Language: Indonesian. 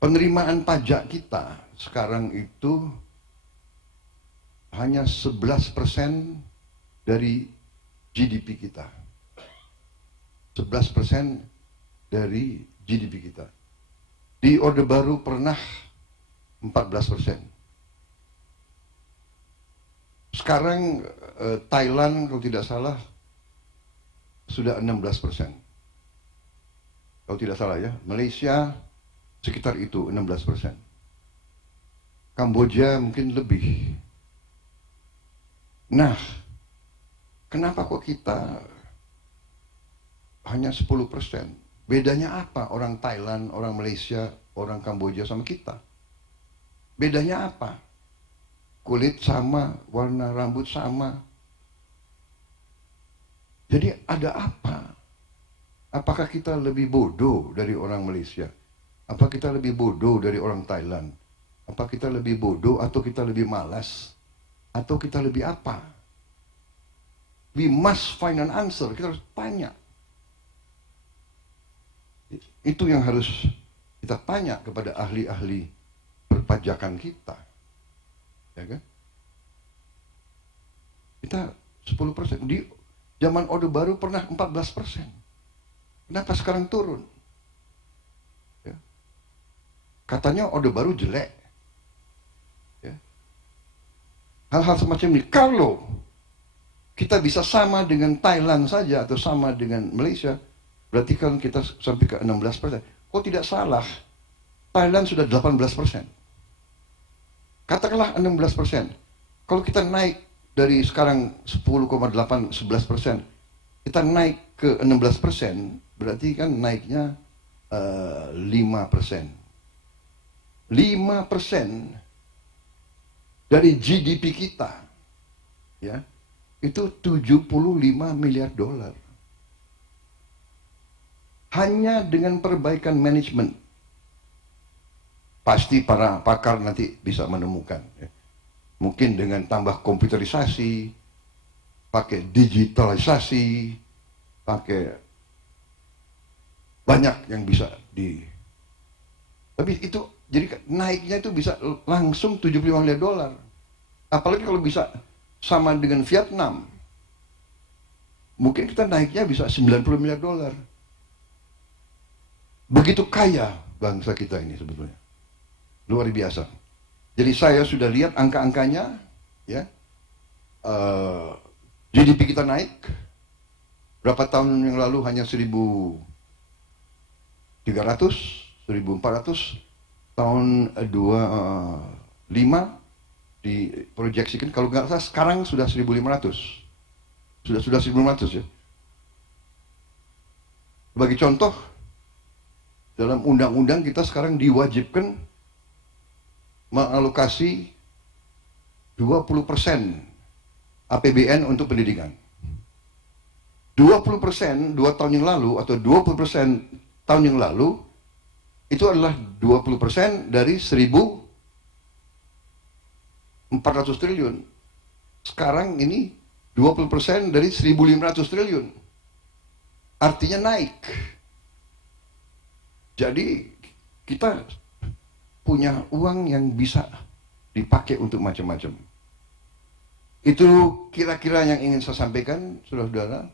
Penerimaan pajak kita sekarang itu hanya 11% dari GDP kita. 11% dari GDP kita. Di Orde Baru pernah 14%. Sekarang Thailand kalau tidak salah sudah 16%. Kalau tidak salah ya, Malaysia sekitar itu 16%. Kamboja mungkin lebih. Nah, kenapa kok kita hanya 10%? Bedanya apa orang Thailand, orang Malaysia, orang Kamboja sama kita? Bedanya apa? Kulit sama, warna rambut sama. Jadi ada apa? Apakah kita lebih bodoh dari orang Malaysia? Apa kita lebih bodoh dari orang Thailand? Apa kita lebih bodoh atau kita lebih malas? Atau kita lebih apa? We must find an answer. Kita harus tanya. Itu yang harus kita tanya kepada ahli-ahli perpajakan kita. Ya kan? Kita 10%. Di zaman Orde Baru pernah 14%. Kenapa sekarang turun? Ya. Katanya Orde Baru jelek. Ya. Hal-hal semacam ini. Kalau kita bisa sama dengan Thailand saja atau sama dengan Malaysia, berarti kan kita sampai ke 16%. Kok tidak salah? Thailand sudah 18%. Katakanlah 16%. Kalau kita naik dari sekarang 10,8, 11%, kita naik ke 16%, berarti kan naiknya 5%. 5% dari GDP kita, ya, itu 75 miliar dolar. Hanya dengan perbaikan manajemen. Pasti para pakar nanti bisa menemukan. Ya. Mungkin dengan tambah komputerisasi, pakai digitalisasi, pakai banyak yang bisa di. Tapi itu jadi naiknya itu bisa langsung 75 miliar dolar. Apalagi kalau bisa sama dengan Vietnam. Mungkin kita naiknya bisa 90 miliar dolar. Begitu kaya bangsa kita ini sebetulnya. Luar biasa. Jadi saya sudah lihat angka-angkanya, ya. GDP kita naik. Berapa tahun yang lalu hanya 1.300, 1.400. Tahun 25 diproyeksikan, kalau nggak salah sekarang sudah 1.500. Sudah 1.500 ya. Sebagai contoh, dalam undang-undang kita sekarang diwajibkan mengalokasi 20% APBN untuk pendidikan. 20% 2 tahun yang lalu atau 20% tahun yang lalu itu adalah 20% dari 1.400 triliun. Sekarang ini 20% dari 1.500 triliun. Artinya naik. Jadi kita punya uang yang bisa dipakai untuk macam-macam. Itu kira-kira yang ingin saya sampaikan, saudara-saudara.